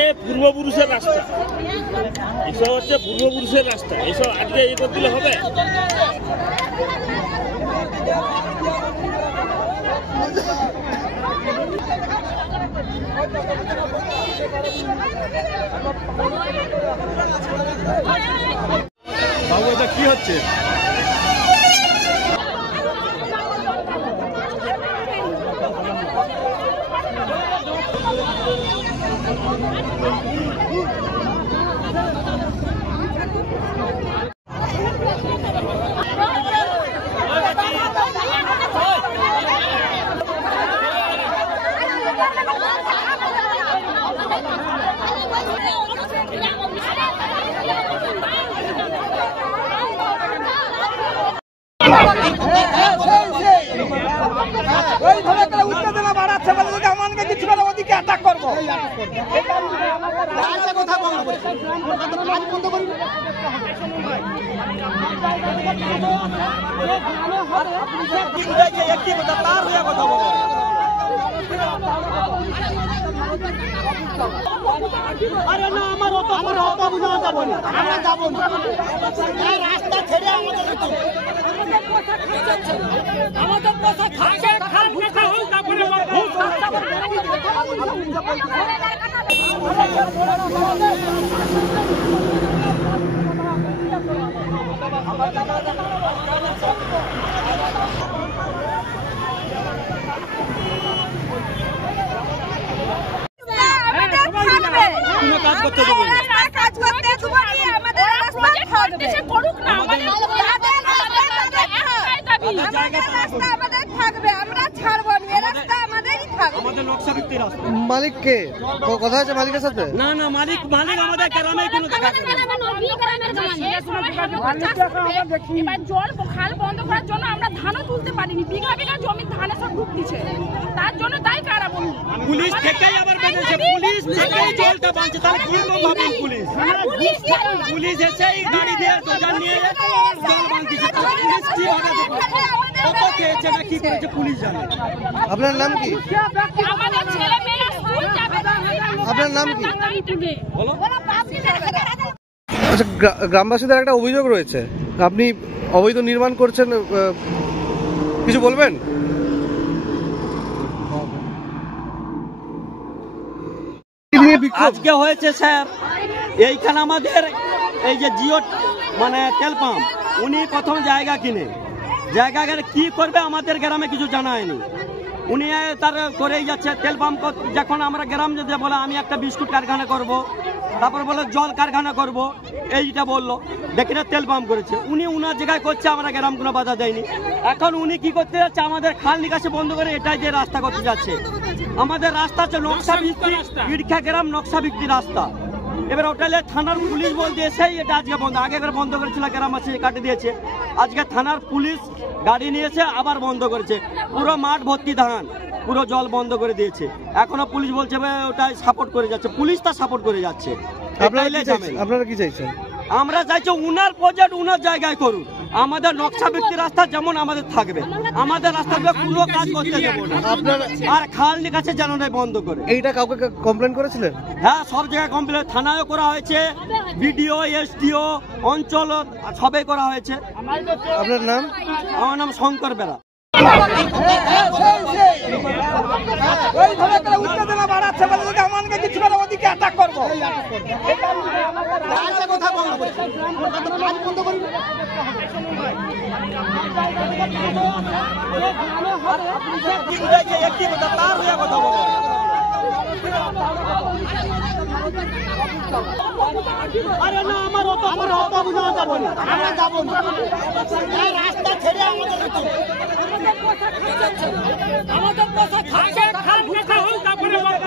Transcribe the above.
হচ্ছে পূর্বপুরুষের রাস্তা, এসব হচ্ছে পূর্বপুরুষের রাস্তা, এসব আজকে ইয়ে করে দিলে হবে? বাবু এটা কি হচ্ছে? উত্তেজনা বাড়াচ্ছে বলে যদি আমাকে কিছু করে ওদিকে অ্যাটাক করবো। কথা বলবো একটি কথা তার হয়ে কথা বলো। আরে না আমার অত বুঝানো যাবো না, আমরা যাবো না, রাস্তা ছেড়ে আমাদের পয়সা খাচ্ছে খাল ঘুরতে হোক তারপরে কাজ করতে আমাদের থাকবে, আমরা ছাড়বো না, রাস্তা আমাদেরই থাকবে। মালিক কে কথা আছে মালিকের সাথে? না না মালিক আমাদের গ্রামে কোনো জল খাল বন্ধ করার জন্য আমরা ধানও তুলতে পারিনি, বিঘা বিঘা জমি ধানে সব ডুব দিচ্ছে, তার জন্য দায়ী কারা বলুন? পুলিশ থেকেই আবার বেঁধেছে, পুলিশ থেকেই জলটা বাঁধছে, তাহলে কি ভাবেন পুলিশ এসে গাড়ি দিয়ে দোকান নিয়ে জল বাঁধছে, পুলিশ কি ভাবে কত খেয়েছে না কি করেছে পুলিশ জানে। আপনার নাম কি? আমাদের ছেলে মেয়ে স্কুল যাবে, আপনার নাম কি? বলো। আচ্ছা, গ্রামবাসীদের একটা অভিযোগ রয়েছে, আপনি অবৈধ নির্মাণ করছেন, কিছু বলবেন? আজকে হয়েছে স্যার, এইখানে আমাদের এই যে জিও মানে তেল পাম্প, উনি প্রথম জায়গা কিনে কি করবে আমাদের গ্রামে কিছু জানায়নি, উনি তার করেই যাচ্ছে তেল পাম্প। যখন আমরা গ্রাম যেতে বলে আমি একটা বিস্কুট কারখানা করব, তারপর বলে জল কারখানা করব, এইটা বললো, দেখি না তেল পাম্প করেছে, উনি উনার জায়গায় করছে, আমরা গ্রাম কোনো বাধা দেয়নি। এখন উনি কি করতে যাচ্ছে, আমাদের খাল নিকাশি বন্ধ করে এটাই যে রাস্তা করতে যাচ্ছে। আমাদের রাস্তা হচ্ছে নকশা ভিত্তি, ইড়খা গ্রাম নকশা ভিত্তি রাস্তা। এবার ওটালে থানার পুলিশ বলতে এসেই এটা আজকে বন্ধ, আগে এবার বন্ধ করেছিল গ্রামবাসী কাটে দিয়েছে, আজকে থানার পুলিশ গাড়ি নিয়েছে আবার বন্ধ করেছে, পুরো মাঠ ভর্তি ধান, পুরো জল বন্ধ করে দিয়েছে। এখনো পুলিশ বলছে ওটাই সাপোর্ট করে যাচ্ছে, পুলিশটা সাপোর্ট করে যাচ্ছে। আপনারা কি চাইছেন? আমরা চাইছি উনার প্রজেক্ট উনার জায়গায় করুন, আমাদের নকশা ভিত্তি রাস্তা যেমন আমাদের থাকবে, আমাদের রাস্তাগুলো কোনো কাজ করতে দেবো না, আর খাল নিকাশে যেন বন্ধ করে। এইটা কাউকে কমপ্লেন করেছিলেন? হ্যাঁ, সব জায়গায় কমপ্লেন, থানায়ও করা হয়েছে, বিডিও এসডিও অঞ্চল সবাই করা হয়েছে। আপনার নাম? আমার নাম শঙ্কর বেরা। উত্তেজনা বাড়াচ্ছে বলে যদি আমাকে কিছু করে ওদিকে অ্যাটাক করবো। কথা বলবো একটি কথা তার হয়ে কথা বলবো। আরে না আমার অত বুঝানো যাবো না, আমরা যাবো না, রাস্তা ছেড়ে আমাদের পয়সা খাচ্ছে খাল ঘুরতে হোক তারপরে আমরা